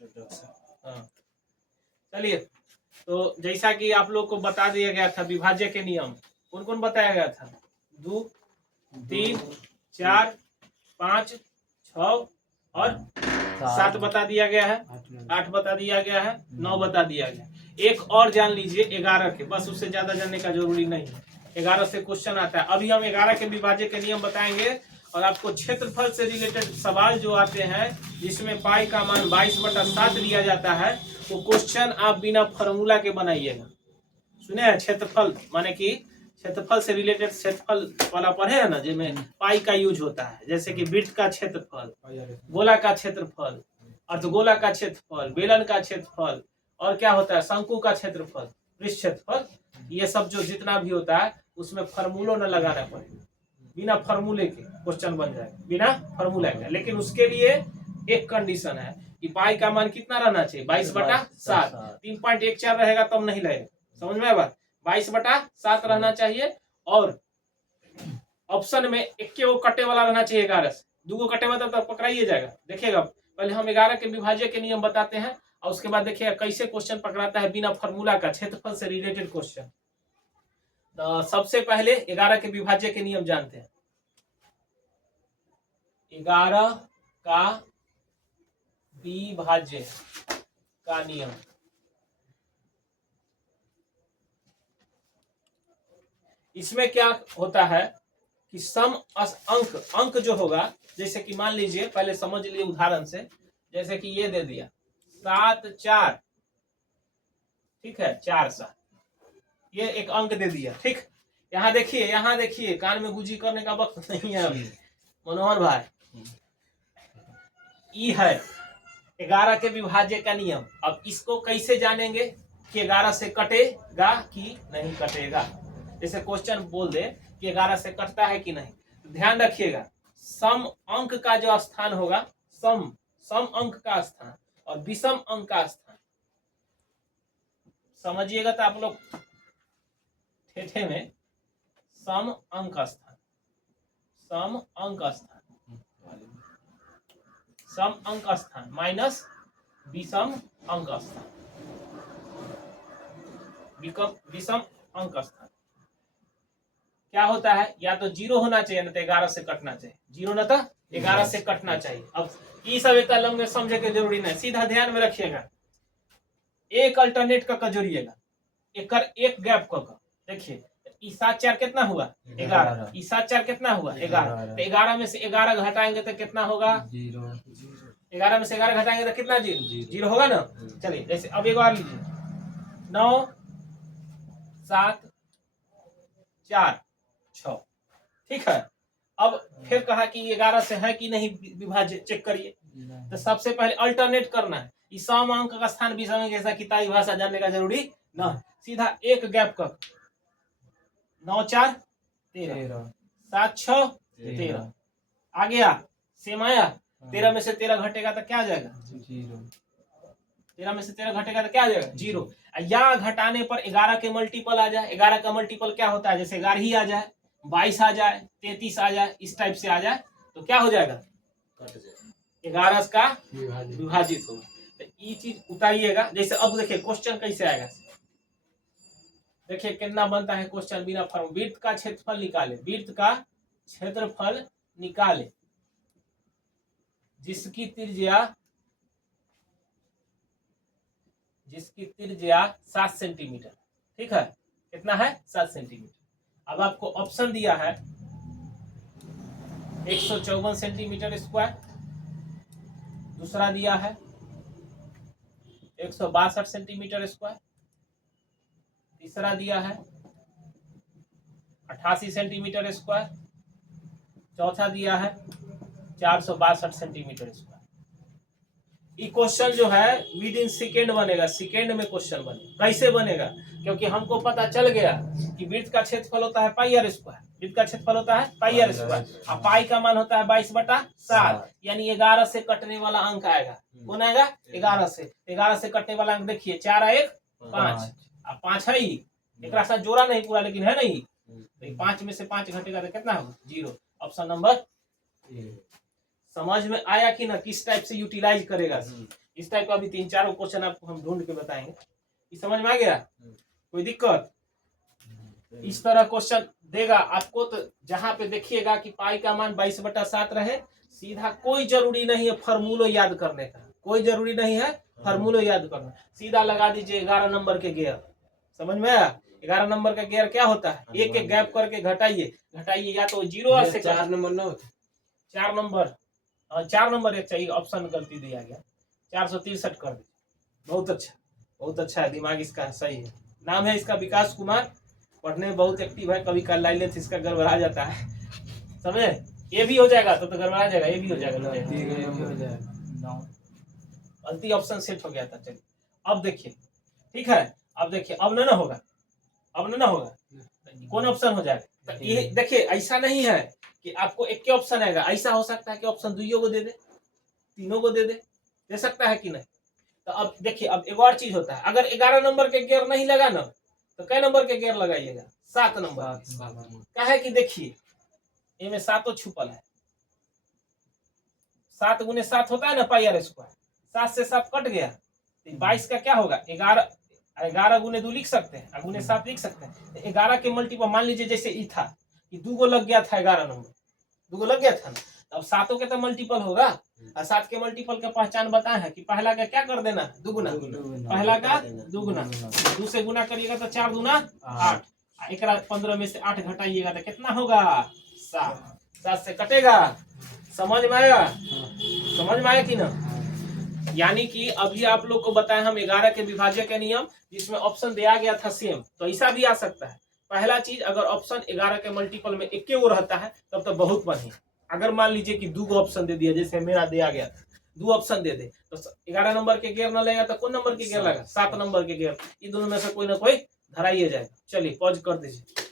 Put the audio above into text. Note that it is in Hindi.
हाँ चलिए, तो जैसा कि आप लोग को बता दिया गया था विभाज्य के नियम, कौन कौन बताया गया था? 2, 3, 4, 5, 6 और 7 बता दिया गया है, 8 बता दिया गया है, 9 बता दिया गया। एक और जान लीजिए 11 के, बस उससे ज्यादा जानने का जरूरी नहीं है। 11 से क्वेश्चन आता है। अभी हम 11 के विभाज्य के नियम बताएंगे और आपको क्षेत्रफल से रिलेटेड सवाल जो आते हैं जिसमें पाई का मान 22/7 लिया जाता है, वो क्वेश्चन आप बिना फॉर्मूला के बनाइएगा। सुने हैं? क्षेत्रफल माने कि क्षेत्रफल से रिलेटेड क्षेत्रफल वाला पढ़े है ना, जिसमें पाई का यूज होता है, जैसे कि वृत्त का क्षेत्रफल, गोला का क्षेत्रफल, अर्धगोला का क्षेत्रफल, बेलन का क्षेत्रफल, और क्या होता है शंकु का क्षेत्रफल, पृष्ठ क्षेत्रफल। ये सब जो जितना भी होता है उसमें फॉर्मूलो न लगाना पड़ेगा, बिना फॉर्मूले के क्वेश्चन बन जाएगा, बिना फॉर्मूला के। लेकिन उसके लिए एक कंडीशन है कि पाई का मान कितना रहना चाहिए? 22/7। 3.14 रहेगा तब नहीं लगेगा। समझ में बात? 22/7 रहना चाहिए और ऑप्शन में एक के वो कटे वाला रहना चाहिए 11 से। 2 कटे वाला तो पकड़ाइए जाएगा। देखिएगा पहले हम 11 के विभाज्य के नियम बताते हैं और उसके बाद देखिएगा कैसे क्वेश्चन पकड़ाता है बिना फॉर्मूला का, क्षेत्रफल से रिलेटेड क्वेश्चन। तो सबसे पहले 11 के विभाज्य के नियम जानते हैं। 11 का विभाज्य का नियम, इसमें क्या होता है कि सम अंक जो होगा, जैसे कि मान लीजिए पहले समझ लिए उदाहरण से, जैसे कि ये दे दिया 7, 4, ठीक है, 4, 7, ये एक अंक दे दिया। ठीक, यहाँ देखिए कान में गुजी करने का वक्त नहीं है अभी मनोहर भाई। ई है 11 के विभाज्य का नियम। अब इसको कैसे जानेंगे कि 11 से कटेगा कि नहीं कटेगा? जैसे क्वेश्चन बोल दे कि 11 से कटता है कि नहीं, तो ध्यान रखिएगा सम अंक का जो स्थान होगा, सम अंक का स्थान और विषम अंक का स्थान समझिएगा तो आप लोग ठेठे में सम अंक स्थान, सम अंक स्थान माइनस विषम अंक स्थान, विषम अंक स्थान क्या होता है? या तो 0 होना चाहिए ना तो 11 से कटना चाहिए, 0 ना तो 11 से कटना चाहिए। अब ये सब एक अलग में समझे के जरूरी नहीं, सीधा ध्यान में रखिएगा। एक अल्टरनेट का जोड़िएगा, एक गैप का देखिए, 7, 4 कितना हुआ? 11। 7, 4 कितना हुआ? 11। तो 11 में से 11 घटाएंगे तो कितना होगा? 0। 11 में से 11 घटाएंगे तो कितना? 0 होगा ना। चलिए जैसे अब एक बार लीजिए, 9, 7, 4, 6, ठीक है। अब फिर कहा कि 11 से है कि नहीं विभाज्य, चेक करिए। तो सबसे पहले अल्टरनेट करना है, इस सम अंक का स्थान विषम अंक जैसा किताबी भाषा जानने का जरूरी ना, सीधा एक गैप का 9, 4, 13, 7, 6, 13 आ गया, सेम आया। 13 में से 13 घटेगा तो क्या आ जाएगा? 0। 13 में से 13 घटेगा तो क्या आ जाएगा? 0। या घटाने पर 11 के मल्टीपल आ जाए। 11 का मल्टीपल क्या होता है? जैसे 11 ही आ जाए, 22 आ जाए, 33 आ जाए, इस टाइप से आ जाए तो क्या हो जाएगा? 11 का विभाजित होगा। तो ये चीज उतारिएगा। जैसे अब देखिए क्वेश्चन कैसे आएगा, देखिए कितना बनता है क्वेश्चन बिना फॉर्म। वृत्त का क्षेत्रफल निकाले, वृत्त का क्षेत्रफल निकाले जिसकी त्रिज्या 7 सेंटीमीटर, ठीक है। कितना है? 7 सेंटीमीटर। अब आपको ऑप्शन दिया है 154 सेंटीमीटर स्क्वायर, दूसरा दिया है 162 सेंटीमीटर स्क्वायर, तीसरा दिया है 88 सेंटीमीटर स्क्वायर, चौथा दिया है 462 सेंटीमीटर स्क्वायर। ये क्वेश्चन जो है विद इन सेकेंड बनेगा, सेकेंड में क्वेश्चन बनेगा। कैसे बनेगा? क्योंकि हमको पता चल गया कि वृत्त का क्षेत्रफल होता है पाई आर स्क्वायर, वृत्त का क्षेत्रफल होता है पाई आर स्क्वायर, और पाई का मान होता है 22/7, यानी 11 से कटने वाला अंक आएगा। कौन आएगा? 11 से। 11 से कटने वाला अंक देखिए, 4 और 1 5, और 5 है ही, एक साथ जोड़ा नहीं पूरा लेकिन है नहीं, 5 में से 5 घटेगा तो कितना होगा? 0। ऑप्शन नंबर समझ में आया कि ना किस टाइप से यूटिलाइज करेगा? इस टाइप का अभी 3-4 क्वेश्चन आपको हम ढूंढ के बताएंगे। ये समझ में आ गया? कोई दिक्कत? इस तरह क्वेश्चन देगा आपको, तो जहां पे देखिएगा कि पाई का मान 22/7 रहे, सीधा कोई जरूरी नहीं है फार्मूलो याद करने का, कोई जरूरी नहीं है फार्मूलो याद करना, सीधा लगा दीजिए 11 नंबर के गेयर। समझ में आया? 11 नंबर का गेयर क्या होता है? एक एक गैप करके घटाइए, या तो 0 से 4 नंबर ना होता, 4 नंबर, 4 नंबर एक चाहिए, ऑप्शन गलती दिया गया, 463 कर दीजिए। बहुत अच्छा, बहुत अच्छा है, दिमाग इसका सही है। नाम है इसका विकास कुमार, पढ़ने में बहुत एक्टिव है, कभी कल लाइलेंस इसका गड़बड़ा जाता है, समझे? ये भी हो जाएगा तो गड़बड़ा जाएगा, ये भी हो जाएगा, गलती ऑप्शन सेट हो गया था। चलिए अब देखिए, ठीक है, अब देखिए, अब ना होगा, अब ना होगा, कौन ऑप्शन हो जाएगा? तो ये देखिए, ऐसा नहीं है कि आपको एक के ऑप्शन आएगा, ऐसा हो सकता है कि ऑप्शन 2 को दे दे, 3 को दे सकता है कि नहीं? तो अब देखिए, अब एक और चीज होता है, अगर 11 नंबर के गेयर नहीं लगा ना, तो कै नंबर के गेयर लगाइएगा? 7 नंबर। क्या है कि देखिए, इनमें 7 छुपल है, 7 गुने 7 होता है ना पाई आर स्क्वायर, 7 से 7 कट गया, 22 का क्या होगा? 11 गुने 2 लिख सकते हैं, गुने 7 लिख सकते हैं। 11 के मल्टीपल, मान लीजिए जैसे ई था कि 2 लग गया था, 11 नंबर 2 लग गया था ना, अब 7 के तो मल्टीपल होगा, और 7 के मल्टीपल का पहचान बताए हैं कि पहला का क्या कर देना? दुगुना, पहला का दुगुना, 2 से गुना करिएगा तो 4 दूना 8, एक 15 में से 8 घटाइएगा तो कितना होगा? 7, 7 से कटेगा। समझ में आया? समझ में आया कि ना? यानी कि अभी आप लोग को बताया हम 11 के विभाज्य के नियम, जिसमें ऑप्शन दिया गया था सेम, तो ऐसा भी आ सकता है। पहला चीज, अगर ऑप्शन 11 के मल्टीपल में 1 वो रहता है तब तो बहुत बढ़िया। अगर मान लीजिए कि 2 ऑप्शन दे दिया, जैसे मेरा दिया गया था, 2 ऑप्शन दे दे, तो 11 नंबर के गेयर न लेगा तो कौन नंबर के गेयर लगा? 7 नंबर के गेयर। ये दोनों में से कोई ना कोई धराइए जाएगा। चलिए पॉज कर दीजिए।